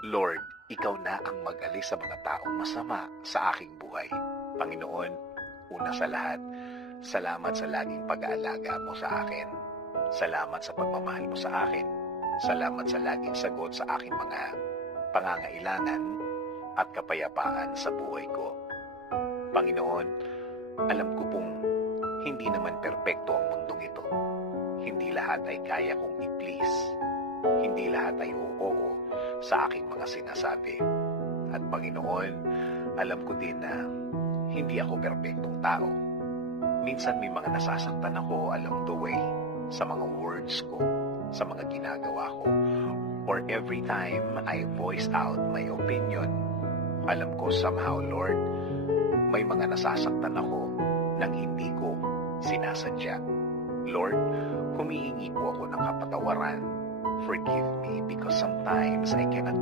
Lord, Ikaw na ang mag-alis sa mga taong masama sa aking buhay. Panginoon, una sa lahat, salamat sa laging pag-aalaga mo sa akin. Salamat sa pagmamahal mo sa akin. Salamat sa laging sagot sa aking mga pangangailangan at kapayapaan sa buhay ko. Panginoon, alam ko pong hindi naman perpekto ang mundong ito. Hindi lahat ay kaya kong i-please. Hindi lahat ay oo sa aking mga sinasabi. At Panginoon, alam ko din na hindi ako perpektong tao. Minsan may mga nasasaktan ako along the way sa mga words ko, sa mga ginagawa ko, or every time I voice out my opinion. Alam ko somehow, Lord, may mga nasasaktan ako nang hindi ko sinasadya. Lord, humihingi po ako ng kapatawaran. Forgive me because sometimes I cannot